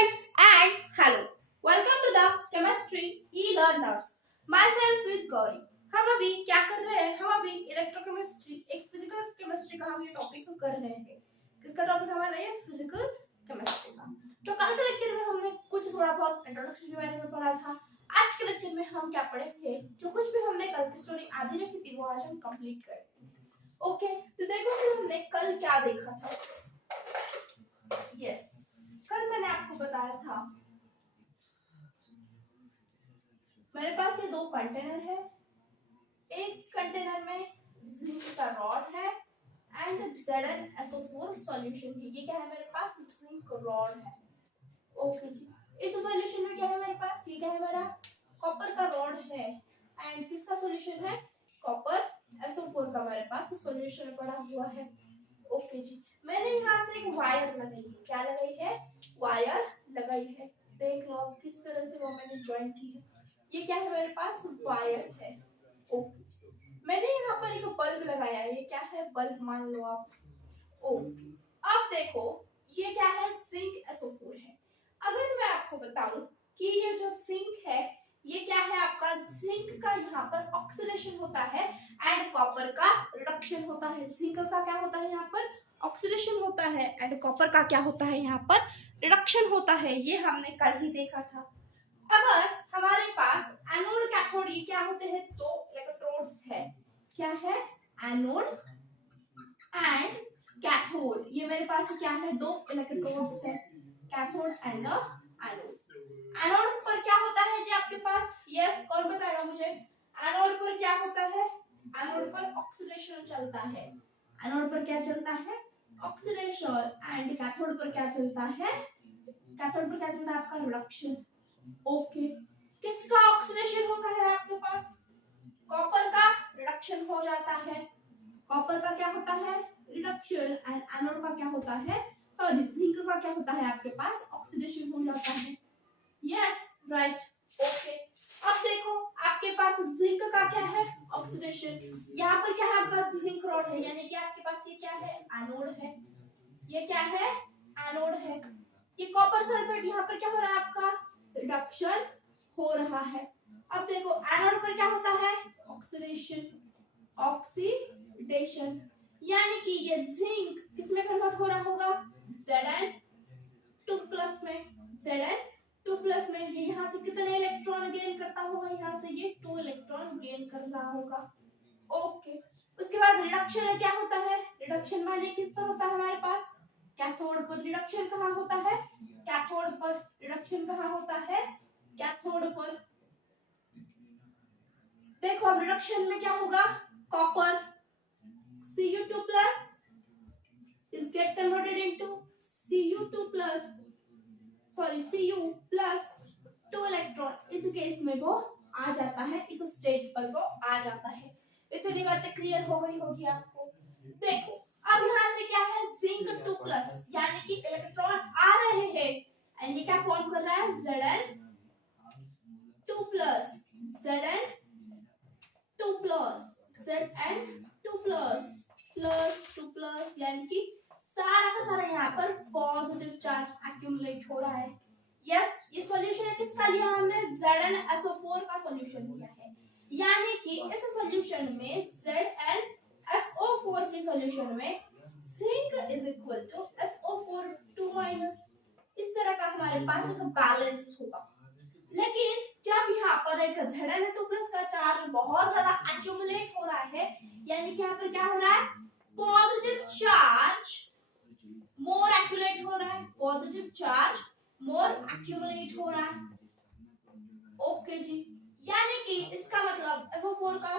friends and hello. Welcome to the chemistry e-learners. Myself is Gauri. हम अभी क्या कर रहे हैं? हम अभी इलेक्ट्रोकेमिस्ट्री एक फिजिकल केमिस्ट्री का हम ये टॉपिक कर रहे हैं। किसका टॉपिक हमारा ये फिजिकल केमिस्ट्री का। तो कल के लेक्चर में हमने कुछ थोड़ा बहुत इंट्रोडक्शन के बारे में पढ़ा था। आज के लेक्चर में हम क्या पढ़ेंगे? जो कुछ भी हमने कल की स्टोरी आधी रखी थी वो आज हम कंप्लीट करेंगे। ओके, तो देखो फिर हमने कल क्या देखा था। यस, कल मैंने आपको बताया था मेरे पास ये दो कंटेनर है। एक कंटेनर में जिंक का रॉड है एंड ZnSO4 सॉल्यूशन है। ये क्या है मेरे पास? जिंक रॉड है। ओके जी, इस सॉल्यूशन में क्या है मेरे पास? ये क्या है मेरा? कॉपर का रॉड है एंड किसका सॉल्यूशन है? कॉपर SO4 का मेरे पास सॉल्यूशन पड़ा हुआ है। ओके जी, मैंने यहाँ से एक वायर लगाई है। क्या लगाई है? वायर लगाई है। देख लो आप किस तरह से वो मैंने ज्वाइन की है। ये क्या है मेरे पास? वायर है। ओके, मैंने यहाँ पर एक बल्ब लगाया है। ये क्या है? बल्ब मान लो आप। ओके, अब देखो ये क्या है? जिंक SO4 है। अगर मैं आपको बताऊं कि ये जो जिंक है ये क्या है आपका? जिंक का यहाँ पर ऑक्सीडेशन होता है एंड कॉपर का रिडक्शन होता है। जिंक का क्या होता है यहाँ पर? ऑक्सीडेशन होता है एंड कॉपर का क्या होता है यहाँ पर? रिडक्शन होता है। ये हमने कल ही देखा था। अगर हमारे पास एनोड कैथोड ये क्या होते हैं? दो इलेक्ट्रोड्स है। क्या है? Anode and cathode. ये मेरे पास क्या है? दो इलेक्ट्रोड्स है, कैथोड एंड एनोड। एनोड पर क्या होता है जी आपके पास? यस, कौन बताएगा मुझे? एनोड पर क्या होता है? एनोड पर ऑक्सीडेशन चलता है। एनोड पर क्या चलता है? ऑक्सीडेशन एंड कैथोड पर क्या चलता है? कैथोड पर क्या चलता है आपका? रिडक्शन। ओके, किसका ऑक्सीडेशन होता है आपके पास? कॉपर का रिडक्शन हो जाता है। कॉपर का क्या होता है? रिडक्शन एंड एनोड का क्या होता है? सॉरी, जिंक का क्या होता है आपके पास? ऑक्सीडेशन हो जाता है। Yes, right. ओके, अब देखो आपके पास जिंक का क्या है? ऑक्सीडेशन। यहाँ पर क्या है आपका? जिंक रॉड है, यानी कि आपके पास ये क्या है? एनोड है। ये क्या है? एनोड है। ये कॉपर सल्फेट यहाँ पर क्या हो रहा है आपका? रिडक्शन हो रहा है। अब देखो एनोड पर क्या होता है? ऑक्सीडेशन। ऑक्सीडेशन यानी कि ये जिंक किसमें कन्वर्ट हो रहा होगा? Zn2+ में। Zn2+ में ये यहाँ से कितने इलेक्ट्रॉन गेन करता होगा? यहाँ से ये 2 इलेक्ट्रॉन गेन कर रहा होगा। ओके, उसके बाद रिडक्शन में क्या होता है? रिडक्शन माने किस पर होता है हमारे पास? कैथोड पर। रिडक्शन कहाँ होता है? कैथोड पर। रिडक्शन कहाँ होता है? कैथोड पर। देखो अब रिडक्शन में क्या होगा? Copper Cu2+ is get converted into Cu2+, sorry Cu+2 electron. इस केस में वो आ जाता है, इस स्टेज पर वो आ जाता है। इतनी बातें क्लियर हो गई होगी आपको। देखो अब यहाँ से क्या है? Zinc2+, यानी कि इलेक्ट्रॉन आ रहे हैं एंड ये क्या फॉर्म कर रहा है? Zn2+, यानी कि सारा का सारा यहाँ पर पॉजिटिव चार्ज एक्यूमुलेट हो रहा है। यस, ये सॉल्यूशन है किसका लिया हमने? ZnSO4 का सॉल्यूशन लिया है, यानी कि इस सॉल्यूशन में ZnSO4 के सॉल्यूशन में zinc is equal to SO4 2-। इस तरह का हमारे पास एक बैलेंस होगा। लेकिन जब यहाँ पर एक Zn2+ का चार्ज बहुत ज्यादा एक्यूमुलेट हो रहा है, यानी कि यहाँ पर क्या हो रहा है? पॉजिटिव चार्ज मोर एक्यूमुलेट हो रहा है। पॉजिटिव चार्ज मोर एक्यूमुलेट हो रहा है। ओके जी, यानी कि इसका मतलब SO4 का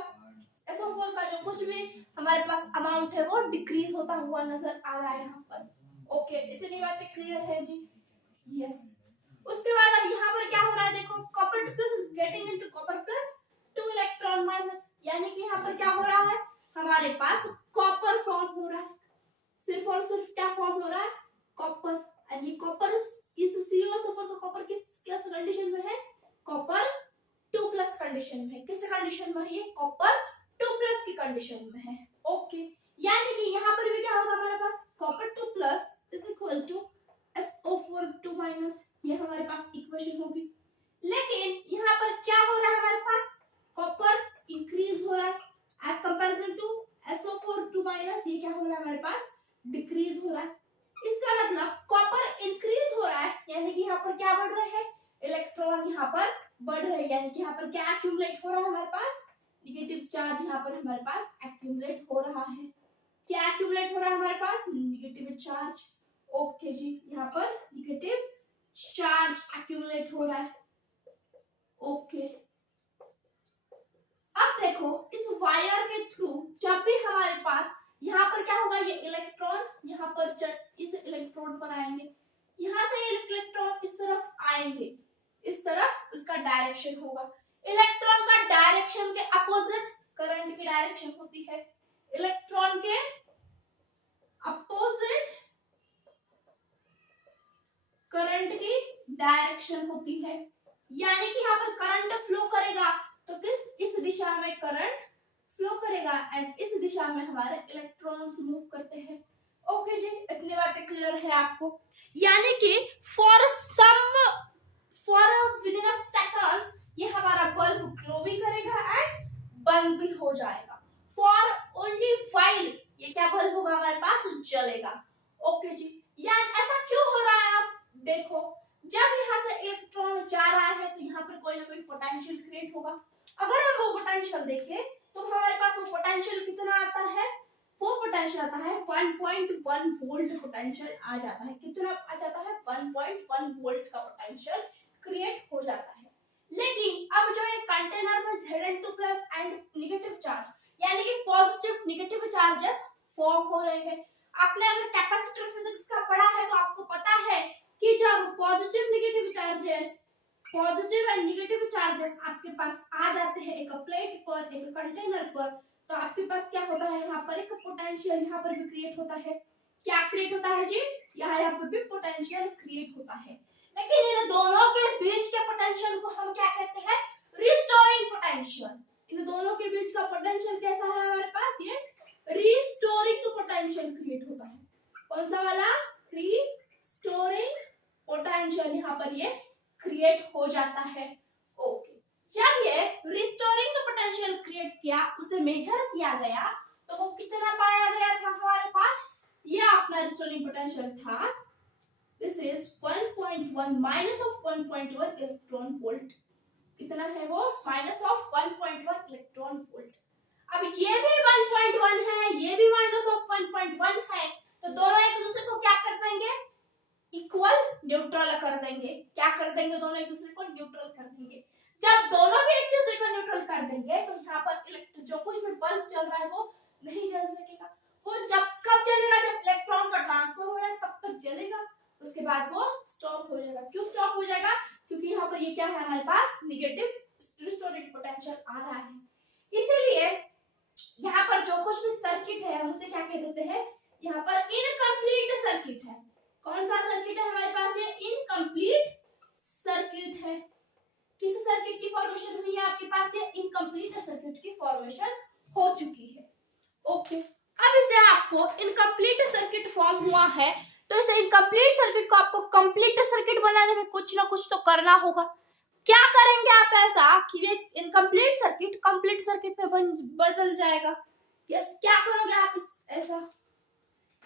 जो कुछ भी हमारे पास अमाउंट है वो डिक्रीज होता हुआ नजर आ रहा है यहाँ पर। ओके, इतनी बातें क्लियर है जी? यस। उसके बाद अब यहाँ पर क्या हो रहा है? देखो copper plus is getting into copper plus 2 electron minus, यानी कि यहाँ पर क्या हो रहा है? हमारे पास कॉपर फॉर्म हो रहा है। सिर्फ और सिर्फ क्या फॉर्म हो रहा है? कॉपर। एंड ये कॉपर इस COSO4 का कॉपर किस कंडीशन में है? कॉपर 2+ कंडीशन में है। किस कंडीशन में है ये? कॉपर 2+ की कंडीशन में है। ओके, यानी कि यहाँ पर भी क्या होगा हमारे पास? Copper 2+ is equal to SO4 2-। ये हमारे पास इक्वेशन होगी। लेकिन यहाँ पर क्या हो रहा है हमारे पास, कॉपर इंक्रीज हो रहा है एज कंपैरिजन टू SO4 ये क्या हो रहा है हमारे पास, डिक्रीज हो रहा है। इसका मतलब कॉपर इंक्रीज हो रहा है, यानी कि यहाँ पर क्या बढ़ रहे हैं, इलेक्ट्रॉन यहाँ पर बढ़ रहे हैं, यानी कि यहाँ पर क्या एक्यूमुलेट हो रहा है हमारे पास, नेगेटिव चार्ज यहाँ पर हमारे पास एक्यूमुलेट हो रहा है। क्या एक्यूमुलेट हो रहा है हमारे पास, नेगेटिव चार्ज। ओके जी, यहाँ पर नेगेटिव चार्ज एक्यूमुलेट हो रहा है। ओके, अब देखो इस वायर के थ्रू जब भी हमारे पास यहाँ पर क्या होगा, ये इलेक्ट्रॉन यहाँ पर इस इलेक्ट्रोड पर आएंगे, यहाँ से ये इलेक्ट्रॉन इस तरफ आएंगे, इस तरफ उसका डायरेक्शन होगा। इलेक्ट्रॉन का डायरेक्शन के अपोजिट करंट की डायरेक्शन होती है, इलेक्ट्रॉन के अपोजिट करंट की डायरेक्शन होती है, यानी कि यहाँ पर करंट फ्लो करेगा तो इस दिशा में करंट फ्लो करेगा एंड इस दिशा में हमारे इलेक्ट्रॉन्स मूव करते हैं। ओके जी, इतनी बातें क्लियर है आपको, यानी कि फॉर विदिन अ सेकंड ये हमारा बल्ब ग्लो भी करेगा एंड बंद भी हो जाएगा। फॉर ओनली व्हाइल ये क्या बल्ब होगा हमारे पास, जलेगा। ओके जी, यानी ऐसा क्यों हो रहा है, आप देखो जब यहाँ से इलेक्ट्रॉन जा रहा है तो यहाँ पर कोई ना कोई पोटेंशियल क्रिएट होगा। अगर हम वो पोटेंशियल देखें तो हमारे पास वो पोटेंशियल कितना आता है, वो पोटेंशियल आता है 1.1 वोल्ट पोटेंशियल आ जाता है। कितना आ जाता है, 1.1 वोल्ट का पोटेंशियल क्रिएट हो जाता है। लेकिन अब जो ये कंटेनर में Zn2 plus and negative charge, यानी कि पॉजिटिव नेगेटिव चार्जेस फॉर्म हो रहे हैं। आपने अगर कैपेसिटर फिजिक्स का पढ़ा है तो आपको पता है कि जब पॉजिटिव एंड नेगेटिव चार्जेस आपके पास आ जाते हैं एक प्लेट पर, एक कंटेनर पर, तो आपके पास क्या होता है, यहाँ पर एक पोटेंशियल यहाँ पर भी क्रिएट होता है। क्या क्रिएट होता है जी, यहाँ पर भी पोटेंशियल क्रिएट होता है। लेकिन इन दोनों के बीच के पोटेंशियल को हम क्या कहते हैं, रिस्टोरिंग पोटेंशियल। इन दोनों के बीच का पोटेंशियल कैसा है हमारे पास, ये रिस्टोरिंग पोटेंशियल क्रिएट होता है। कौन सा वाला, रिस्टोरिंग पोटेंशियल यहाँ पर ये क्रिएट हो जाता है। ओके, जब ये रिस्टोरिंग पोटेंशियल क्रिएट किया, उसे मेजर किया गया तो वो कितना पाया गया था हमारे पास, ये अपना रिस्टोरिंग पोटेंशियल था, this is 1.1 minus of 1.1 electron volt. कितना है वो, माइनस ऑफ 1.1 इलेक्ट्रॉन वोल्ट। अब ये भी 1.1 है, ये भी माइनस ऑफ 1.1 है, तो दोनों एक दूसरे को क्या कर देंगे, इक्वल न्यूट्रल कर देंगे। क्या कर देंगे, दोनों एक दूसरे को न्यूट्रल कर देंगे। जब दोनों भी एक दूसरे को न्यूट्रल कर देंगे तो यहाँ पर जो कुछ भी बल्ब चल रहा है वो नहीं जल सकेगा। वो कब जलेगा, जब इलेक्ट्रॉन का ट्रांसफर हो रहा है तब तक जलेगा, उसके बाद वो स्टॉप हो जाएगा। क्यों स्टॉप हो जाएगा, क्योंकि यहाँ पर ये क्या है हमारे पास, नेगेटिव रिस्टोरिंग पोटेंशियल आ रहा है। इसीलिए यहाँ पर जो कुछ भी सर्किट है हम उसे क्या कह देते हैं, यहाँ पर इनकम्प्लीट सर्किट है। कौन सा सर्किट है हमारे पास, ये इनकम्प्लीट सर्किट है। किस सर्किट की फॉर्मेशन हुई है आपके पास, ये इनकम्प्लीट सर्किट की फॉर्मेशन हो चुकी है। ओके, अब इसे आपको इनकम्प्लीट सर्किट फॉर्म हुआ है तो इसे इनकम्प्लीट सर्किट को आपको कंप्लीट सर्किट बनाने में कुछ ना कुछ तो करना होगा। क्या करेंगे आप ऐसा कि ये इनकम्प्लीट सर्किट कंप्लीट सर्किट में बदल जाएगा। यस, क्या करोगे आप ऐसा,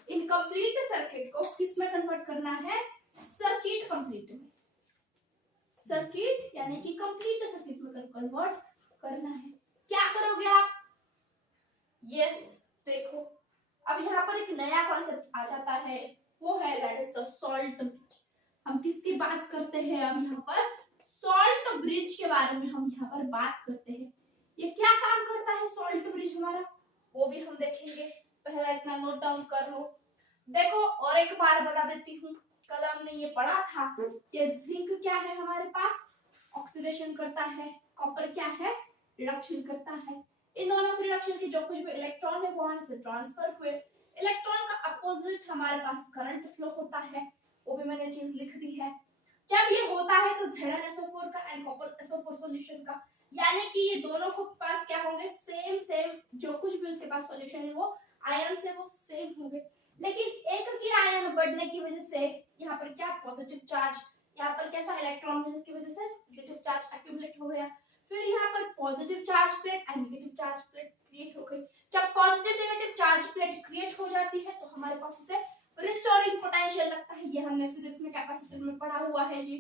इनकम्प्लीट सर्किट को किस में कन्वर्ट करना है, सर्किट कंप्लीट में। सर्किट यानी कि कंप्लीट सर्किट में कन्वर्ट करना है। क्या करोगे आप, यस देखो अब यहाँ पर एक नया कॉन्सेप्ट आ जाता है, वो है that is the salt bridge. हम किसकी बात करते हैं, अब यहाँ पर सॉल्ट ब्रिज के बारे में हम यहाँ पर बात करते हैं। ये क्या काम करता है सॉल्ट ब्रिज हमारा, वो भी हम देखेंगे। पहला इतना नोट डाउन कर लो। देखो और एक बार बता देती हूँ, कल हमने ये पढ़ा था, ये जिंक क्या है हमारे पास, ऑक्सीडेशन करता है, कॉपर क्या है, रिडक्शन करता है। इन दोनों के रिडक्शन की जो कुछ भी इलेक्ट्रॉन है वो वहां से ट्रांसफर हुए। इलेक्ट्रॉन का अपोजिट हमारे पास करंट फ्लो होता है, वो भी मैंने चीज लिख दी है। जब ये होता है तो ZnSO4 का एंड कॉपर SO4 सॉल्यूशन का, यानी कि ये दोनों के पास क्या होंगे, सेम जो कुछ भी उसके पास सॉल्यूशन है वो आयन से वो सेम होंगे। लेकिन एक की आयन बढ़ने की वजह से यहाँ पर क्या पॉजिटिव चार्ज यहाँ पर कैसा इलेक्ट्रॉन की वजह से नेगेटिव चार्ज एक्यूमुलेट हो गया। फिर यहाँ पर positive charge plate and negative charge plate create हो गई। जब positive negative charge plate create हो जाती है तो हमारे पास उसे रिस्टोरिंग पोटेंशियल लगता है। ये हमने फिजिक्स में कैपेसिटर में पढ़ा हुआ है जी।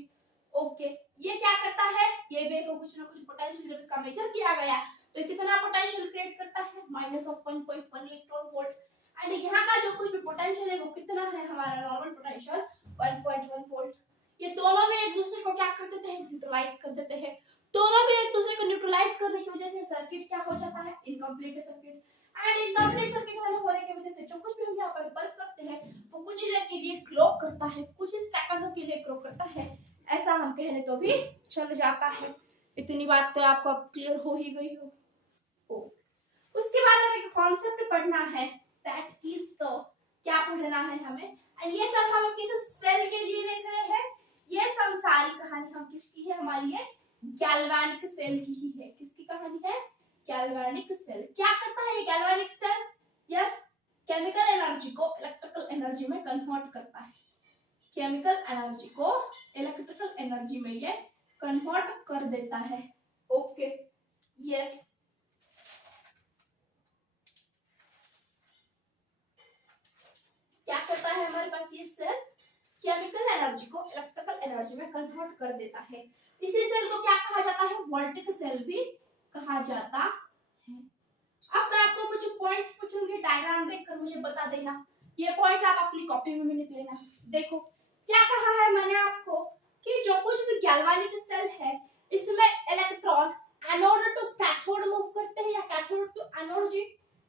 ओके, ये क्या करता है, ये वेव को कुछ ना कुछ पोटेंशियल जब इसका मेजर किया गया तो कितना पोटेंशियल क्रिएट करता है, -1.1 इलेक्ट्रॉन वोल्ट। एंड यहाँ का जो कुछ भी पोटेंशियल है वो कितना है, हमारा नॉर्मल पोटेंशियल 1.1 वोल्ट। ये दोनों में एक दूसरे को क्या कर देते हैं, न्यूट्रलाइज कर देते हैं। दोनों में एक दूसरे को न्यूट्रलाइज करने की वजह से सर्किट क्या हो जाता है, incomplete circuit. And incomplete circuit वाले होने की वजह से जो कुछ भी हम यहाँ पर बल्ब करते हैं वो कुछ ही देर के लिए ग्लो करता है, कुछ ही सेकंडों के लिए ग्लो करता है, ऐसा हम कहने तो भी चल जाता है। इतनी बात तो आपको अब क्लियर हो ही गई हो। उसके बाद हमें कॉन्सेप्ट पढ़ना है, दैट इज द, क्या पढ़ना है हमें, एंड ये सब हम किस सेल के लिए देख रहे हैं, ये सब सारी कहानी हम किसकी है, हमारी ये गैल्वेनिक सेल की ही है। किसकी कहानी है, गैल्वेनिक सेल। क्या करता है ये galvanic cell, yes, chemical energy को इलेक्ट्रिकल एनर्जी में कन्वर्ट करता है। केमिकल एनर्जी को इलेक्ट्रिकल एनर्जी में ये कन्वर्ट कर देता है। Okay, yes. क्या करता है हमारे पास ये सेल, केमिकल एनर्जी को इलेक्ट्रिकल एनर्जी में कन्वर्ट कर देता है। इसी सेल को क्या कहा जाता है, वोल्टिक सेल भी कहा जाता है। अब मैं आपको कुछ पॉइंट्स पूछूंगी, डायग्राम देखकर मुझे बता देना। ये पॉइंट्स आप अपनी कॉपी में भी लिख लेना। देखो क्या कहा है मैंने आपको कि जो कुछ भी गैल्वेनिक सेल है इसमें electron anode to cathode move करते हैं या कैथोड टू एनोड जी।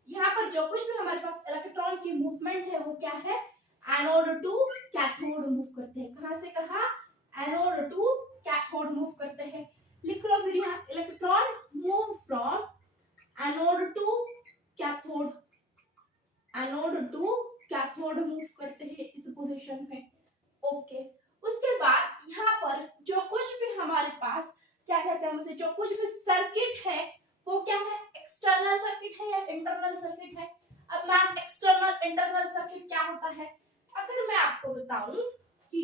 यहाँ पर जो कुछ भी हमारे पास इलेक्ट्रॉन की मूवमेंट है वो क्या है, एनोड टू कैथोड मूव करते हैं। कहां से कहा, एनोड टू कैथोड मूव करते हैं। लिख लो फिर यहाँ, electron move from anode to cathode, anode to cathode move करते हैं इस पोजीशन में। ओके, उसके बाद यहाँ पर जो कुछ भी हमारे पास क्या कहते हैं उसे, जो कुछ भी सर्किट है वो क्या है, एक्सटर्नल सर्किट है या इंटरनल सर्किट है। अब मैम एक्सटर्नल इंटरनल सर्किट क्या होता है, अगर मैं आपको बताऊं कि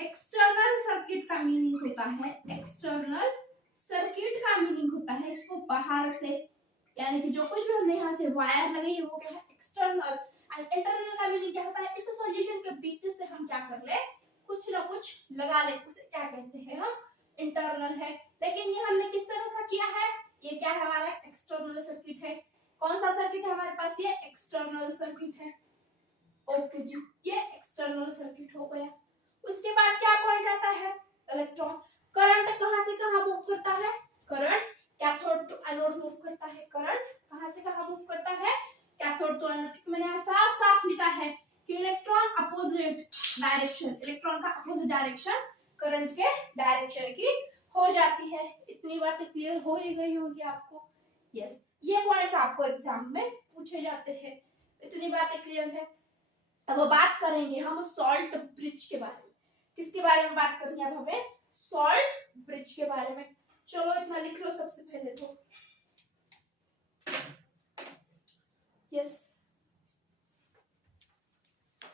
एक्सटर्नल सर्किट का मीनिंग होता है, एक्सटर्नल सर्किट का मीनिंग होता है वो बाहर से, यानी कि जो कुछ भी हमने यहाँ से वायर लगाई है वो क्या है, एक्सटर्नल। एंड इंटरनल का मीनिंग क्या होता है, इस सॉल्यूशन के बीच से हम क्या कर ले, कुछ ना कुछ लगा ले, उसे क्या कहते हैं हम, इंटरनल है। लेकिन ये हमने किस तरह से किया है, ये क्या है, हमारा एक्सटर्नल सर्किट है। कौन सा सर्किट है हमारे पास, ये एक्सटर्नल सर्किट है। ओके जी, ये एक्सटर्नल सर्किट हो गया। उसके बाद क्या पॉइंट आता है, इलेक्ट्रॉन। करंट कहां से कहां मूव करता है, current cathode to anode move करता है। करंट कहां से कहां मूव करता है, कैथोड टू एनोड। मैंने यहाँ साफ साफ लिखा है कि इलेक्ट्रॉन अपोजिट डायरेक्शन, इलेक्ट्रॉन का अपोजिट डायरेक्शन करंट के डायरेक्शन की हो जाती है। इतनी बातें क्लियर हो ही गई होगी आपको। यस, ये पॉइंट्स आपको एग्जाम में पूछे जाते हैं। इतनी बातें क्लियर है। अब बात करेंगे हम सॉल्ट ब्रिज के बारे में। किसके बारे में बात करनी है अब हमें, सॉल्ट ब्रिज के बारे में। चलो इतना लिख लो सबसे पहले तो। यस,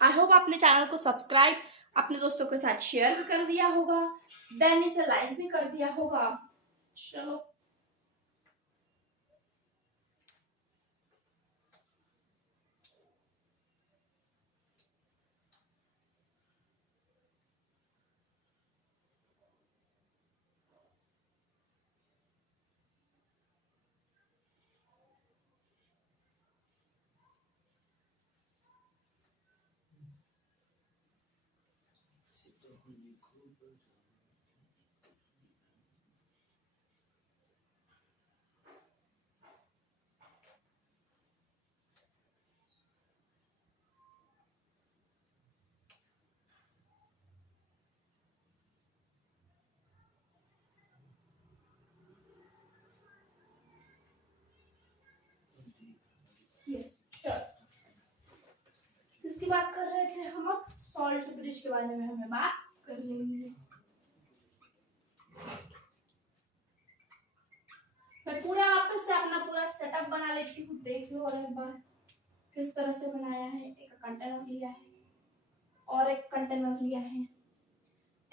आई होप आपने चैनल को सब्सक्राइब अपने दोस्तों के साथ शेयर भी कर दिया होगा, देन इसे लाइक भी कर दिया होगा। चलो यस, चलो किसकी बात कर रहे थे हम, अब सॉल्ट ब्रिज के बारे में हमें बात कर लेंगे। मैं पूरा वापस से अपना पूरा सेटअप बना लेती हूँ, देख लो और एक बार किस तरह से बनाया है। एक कंटेनर लिया है और एक कंटेनर लिया है,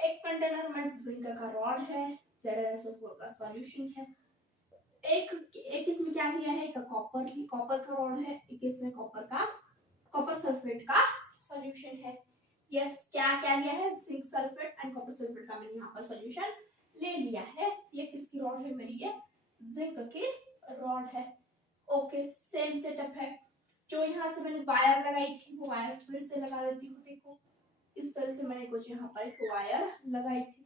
एक कंटेनर में जिंक का रॉड है, ZnSO4 का सॉल्यूशन है, एक इसमें क्या लिया है, एक कॉपर का रॉड है, एक इसमें कॉपर सल्फेट का सॉल्यूशन है। यस, क्या क्या लिया है, zinc sulphate and copper sulphate का मैंने यहाँ पर सॉल्यूशन ले लिया है। ये किसकी रॉड है मेरी, ये जिंक की रॉड है। ओके, सेम सेटअप है। जो यहाँ से मैंने वायर लगाई थी वो वायर फिर से लगा देती हूँ। देखो इस तरह से मैंने कुछ यहाँ पर एक वायर लगाई थी।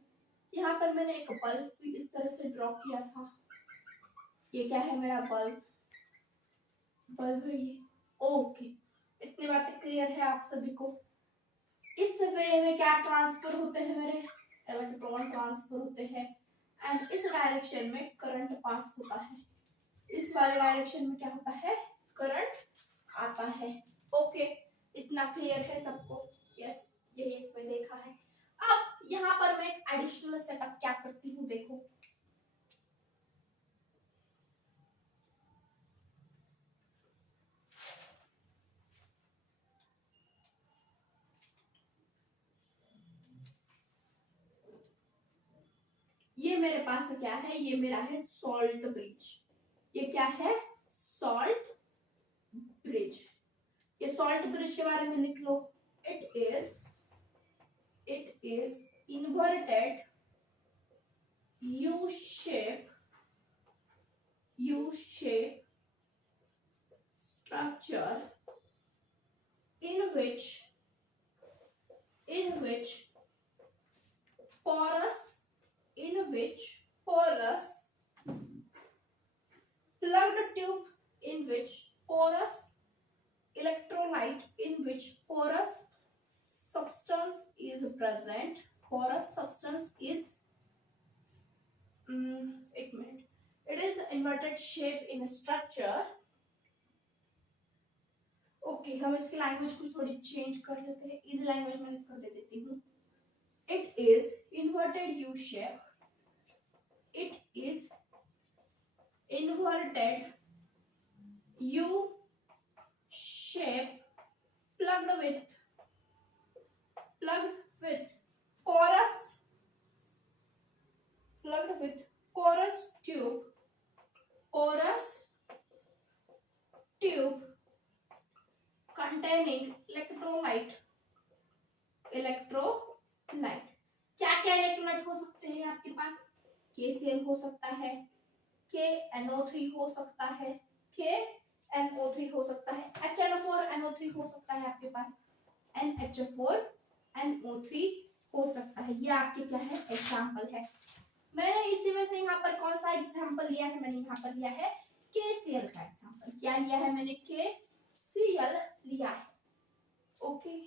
यहाँ पर मैंने एक बल्ब भी इस तरह से ड्रॉ किया था। ये क्या है, मेरा बल्ब है ये। ओके, इतनी बातें क्लियर है आप सभी को। इस वे में क्या ट्रांसफर होते हैं, मेरे इलेक्ट्रॉन ट्रांसफर होते हैं एंड इस डायरेक्शन में करंट पास होता है। इस वाले डायरेक्शन में क्या होता है, करंट आता है। ओके, इतना क्लियर है सबको। यस, यही इसमें देखा है। अब यहाँ पर मैं एक एडिशनल सेटअप क्या करती हूँ, देखो ये मेरे पास क्या है, ये मेरा है सॉल्ट ब्रिज। ये क्या है, सॉल्ट ब्रिज। ये सॉल्ट ब्रिज के बारे में लिख लो। It is inverted U shape structure in which porous plugged tube, in which porous electrolyte, in which porous substance is present. Porous substance is एक minute, it is the inverted shape in structure. Okay, हम इसकी language कुछ थोड़ी change कर लेते हैं, इस language में कर देती हूँ। It is inverted U shape, it is inverted U shape plugged with porous tube containing electrolyte। क्या क्या इलेक्ट्रोलाइट हो सकते हैं आपके पास, KCl हो सकता है, KNO3 हो सकता है, KNO3 हो सकता है, HNO4NO3 हो सकता है आपके पास, NH4NO3 हो सकता है। ये आपके क्या है, एग्जाम्पल है। मैंने इसी में से यहाँ पर कौन सा एग्जाम्पल लिया है, मैंने यहाँ पर लिया है KCl का एग्जाम्पल। क्या लिया है मैंने, KCl लिया है। ओके,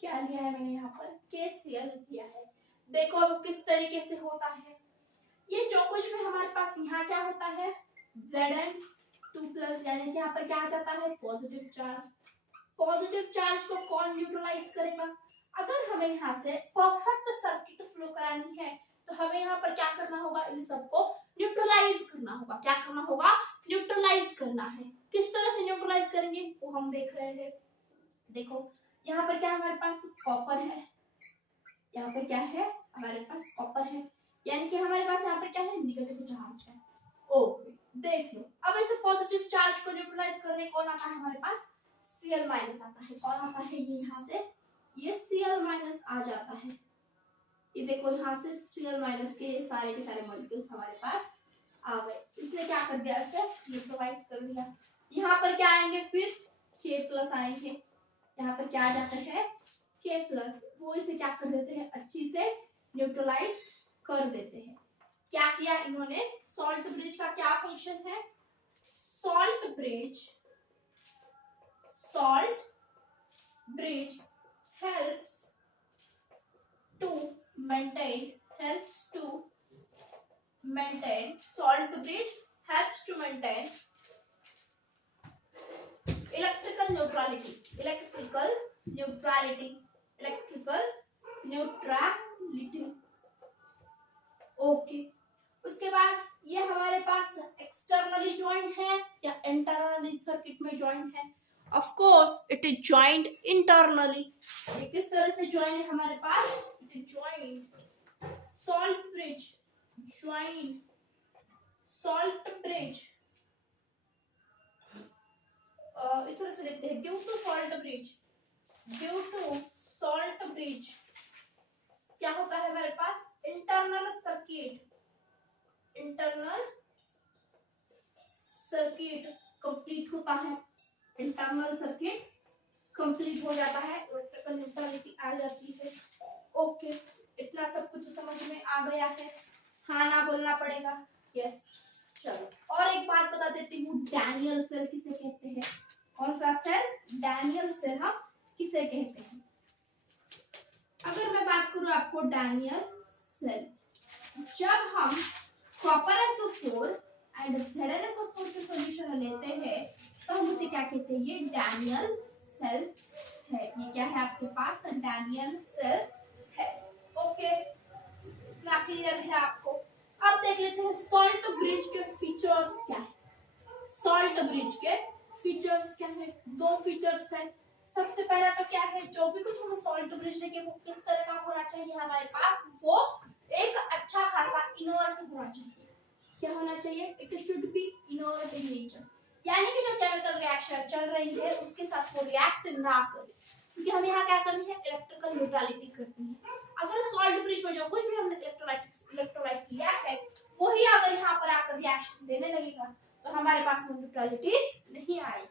क्या लिया है मैंने यहाँ पर, KCl लिया है। देखो अब किस तरीके से होता है। ये जो कुछ भी हमारे पास यहाँ क्या होता है, Zn2+, यानी कि यहाँ पर क्या आ जाता है, पॉजिटिव चार्ज। पॉजिटिव चार्ज को कौन न्यूट्रलाइज करेगा। अगर हमें यहाँ से परफेक्ट सर्किट फ्लो करानी है तो हमें यहाँ पर क्या करना होगा, इन सबको न्यूट्रलाइज करना होगा। क्या करना होगा, न्यूट्रलाइज करना है। किस तरह से न्यूट्रलाइज करेंगे वो हम देख रहे हैं। देखो यहाँ पर क्या हमारे पास कॉपर है, यहाँ पर क्या है हमारे पास कॉपर है, यानी कि हमारे पास यहाँ पर क्या है, निगेटिव चार्ज है। ओके, देख लो अब इसे पॉजिटिव चार्ज को न्यूट्रलाइज करने कौन आता है हमारे पास, Cl- आता है। कौन आता है, ये यहाँ से ये Cl- आ जाता है। ये देखो यहाँ से Cl- के सारे मॉलिक्यूल्स हमारे पास आ गए। इसने क्या कर दिया, इसे न्यूट्रलाइज कर दिया। यहाँ पर क्या आएंगे, फिर K+ आएंगे। यहाँ पर क्या आ जाता है, K+, वो इसे क्या कर देते हैं, अच्छी से न्यूट्रलाइज कर देते हैं। क्या किया इन्होंने, सॉल्ट ब्रिज का क्या फंक्शन है, salt bridge helps to maintain salt bridge helps to maintain electrical neutrality। Okay, उसके बाद ये हमारे पास एक्सटर्नली ज्वाइंट है या इंटरनली सर्किट में ज्वाइंट है। Of course it is joint internally. किस तरह से ज्वाइंट है हमारे पास, joint, salt bridge, join, salt bridge, इस तरह से लिखते हैं due to salt bridge, due to salt bridge क्या होता है हमारे पास, internal circuit, internal circuit complete होता है, इंटरनल सर्किट कंप्लीट हो जाता है, इलेक्ट्रिकल न्यूट्रलिटी आ जाती है। ओके, इतना सब कुछ समझ में आ गया है, हाँ ना बोलना पड़ेगा, यस। चलो और एक बात बता देती हूँ, डैनियल सेल किसे कहते हैं, कौन सा सेल, डैनियल सेल हम किसे कहते हैं। अगर मैं बात करूं आपको डैनियल सेल, जब हम कॉपर SO4 एंड ZnSO4 के सॉल्यूशन लेते हैं तो हम उसे क्या कहते हैं, ये डैनियल सेल है, ये क्या है आपके पास, डैनियल सेल है। ओके, इतना क्लियर है आपको। अब देख लेते हैं सॉल्ट ब्रिज के फीचर्स क्या है, सॉल्ट ब्रिज के फीचर्स क्या है, दो फीचर्स है। सबसे पहला तो क्या है, जो भी कुछ हम सॉल्ट ब्रिज लेके वो किस तरह का होना चाहिए हमारे पास, वो एक अच्छा खासा इनर्ट होना चाहिए। क्या होना चाहिए, it should be inert in nature, यानी कि जो केमिकल रिएक्शन चल रही है उसके साथ वो रिएक्ट ना करे, क्योंकि हम यहाँ क्या करनी है, इलेक्ट्रिकल न्यूट्रलिटी करनी है। अगर सॉल्ट ब्रिज में जो कुछ भी हमने इलेक्ट्रोलाइट लिया है वही अगर यहाँ पर आकर रिएक्शन देने लगेगा तो हमारे पास न्यूट्रलिटी नहीं आएगी।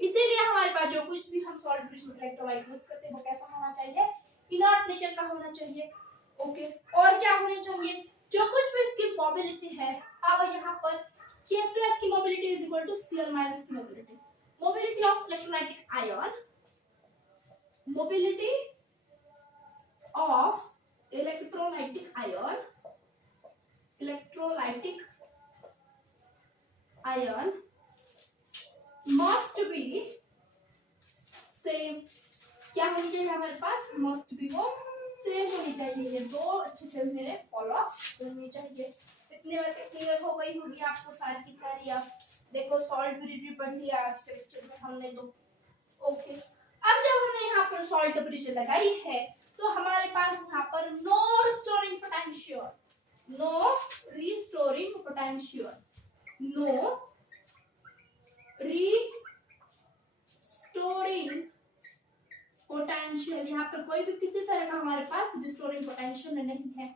इसीलिए हमारे पास जो कुछ भी हम सॉल्ट ब्रिज में इलेक्ट्रोलाइट यूज करते हैं वो कैसा होना चाहिए, इनर्ट नेचर का होना चाहिए। ओके, और क्या होना चाहिए, जो कुछ भी इसकी मोबिलिटी है, अब यहाँ पर K plus की mobility is equal to Cl minus की mobility, mobility of electrolytic ion, mobility of electrolytic ion, electrolytic ion must be same, क्या होनी चाहिए हमारे पास, must be वो सेम होनी चाहिए, ये दो अच्छे से मेरे फॉलो करनी चाहिए। इतने बातें क्लियर हो गई होगी आपको सारी की सारी। अब देखो सॉल्ट ब्रिज भी पढ़ लिया आज के लेक्चर में हमने तो। ओके, अब जब हमने यहाँ पर सॉल्ट ब्रिज लगाई है तो हमारे पास यहाँ पर no restoring potential, no restoring potential, no restoring potential, यहाँ पर कोई भी किसी तरह का हमारे पास रिस्टोरिंग पोटेंशियल नहीं है।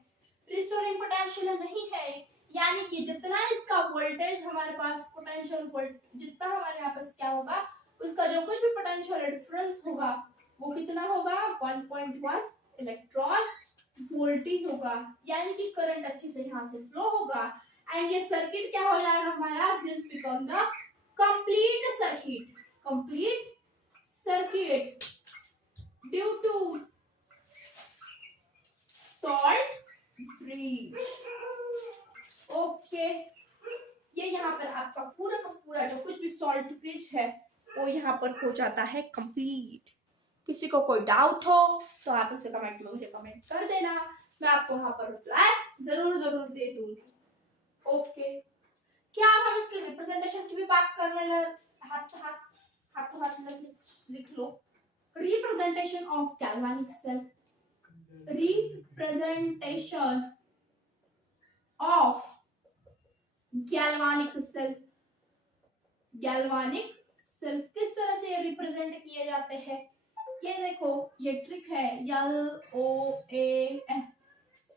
रिस्टोरिंग पोटेंशियल नहीं है यानी कि जितना इसका वोल्टेज हमारे पास पोटेंशियल वोल्ट जितना हमारे यहाँ पास क्या होगा, उसका जो कुछ भी पोटेंशियल डिफरेंस होगा वो कितना होगा, 1.1 इलेक्ट्रॉन वोल्ट ही होगा, यानी कि करंट अच्छे से यहाँ से फ्लो होगा एंड ये सर्किट क्या हो जाएगा हमारा, this become the complete circuit, complete circuit due to salt bridge. Okay, ये यहाँ पर आपका पूरा का पूरा जो कुछ भी सॉल्ट ब्रिज है वो यहाँ पर हो जाता है कंप्लीट। किसी को कोई डाउट हो तो आप उसे कमेंट में मुझे कमेंट कर देना, मैं आपको वहां पर रिप्लाई जरूर जरूर दे दूंगी। ओके, क्या हम इसके रिप्रेजेंटेशन की भी बात करने लगे, हाथों हाथ लिख लो, representation of galvanic cell, representation of galvanic cell, galvanic cell किस तरह से रिप्रेजेंट किए जाते हैं, ये देखो ये ट्रिक है, LOAN,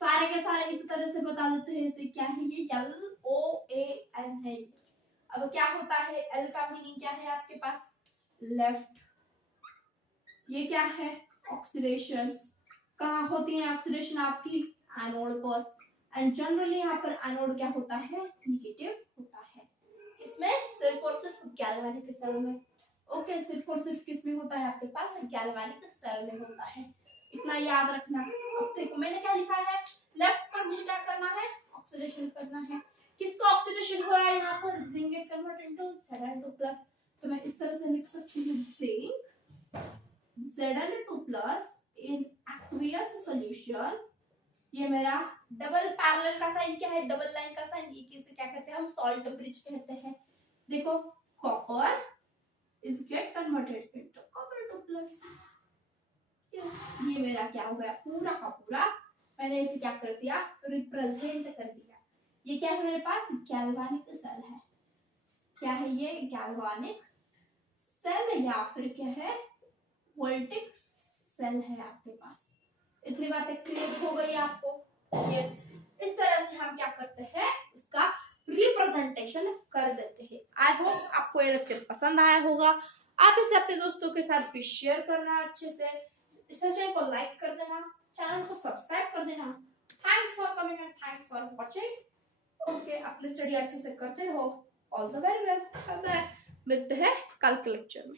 सारे के सारे इस तरह से बता देते हैं, इसे क्या है, ये LOAN है। अब क्या होता है, L का मीनिंग क्या है आपके पास, लेफ्ट, ये क्या है, ऑक्सीडेशन, कहाँ होती है ऑक्सीडेशन आपकी, एनोड पर, एंड जनरली यहाँ पर एनोड क्या होता है, नेगेटिव होता है, इसमें सिर्फ और सिर्फ गैल्वेनिक सेल में। ओके, सिर्फ और सिर्फ किस में होता है आपके पास, गैल्वेनिक सेल में होता है, इतना याद रखना। अब देखो मैंने क्या लिखा है, लेफ्ट पर मुझे क्या करना है, ऑक्सीडेशन करना है, किसका ऑक्सीडेशन हो रहा है यहाँ पर, zinc gate convert into Zn2+, तो मैं इस तरह से लिख सकती हूँ, जिंक Zn2+ इन एक्वियस सॉल्यूशन, ये मेरा डबल पैरेलल का साइन क्या है, डबल लाइन का साइन, ये किसे क्या कहते हैं, हम सॉल्ट ब्रिज कहते हैं। देखो copper is get converted into Copper2+, ये मेरा क्या हो गया, पूरा का पूरा मैंने इसे क्या कर दिया, रिप्रेजेंट कर दिया। ये क्या है मेरे पास, गैल्वानिक सेल है। क्या है ये, गैल्वानिक सेल या फिर क्या है, वोल्टिक सेल है आपके पास। इतनी बातें क्लियर हो गई आपको? यस, इस तरह से हम क्या करते हैं, उसका रिप्रेजेंटेशन कर देते हैं। आई होप आपको ये लेक्चर पसंद आया होगा। आप इसे अपने दोस्तों के साथ भी शेयर करना, अच्छे से इस सेशन को लाइक कर देना, चैनल को सब्सक्राइब कर देना। Thanks for coming and thanks for watching. Okay, अपनी स्टडी अच्छे से करते रहो। All the very best. Bye bye, मिलते हैं कल के लेक्चर में।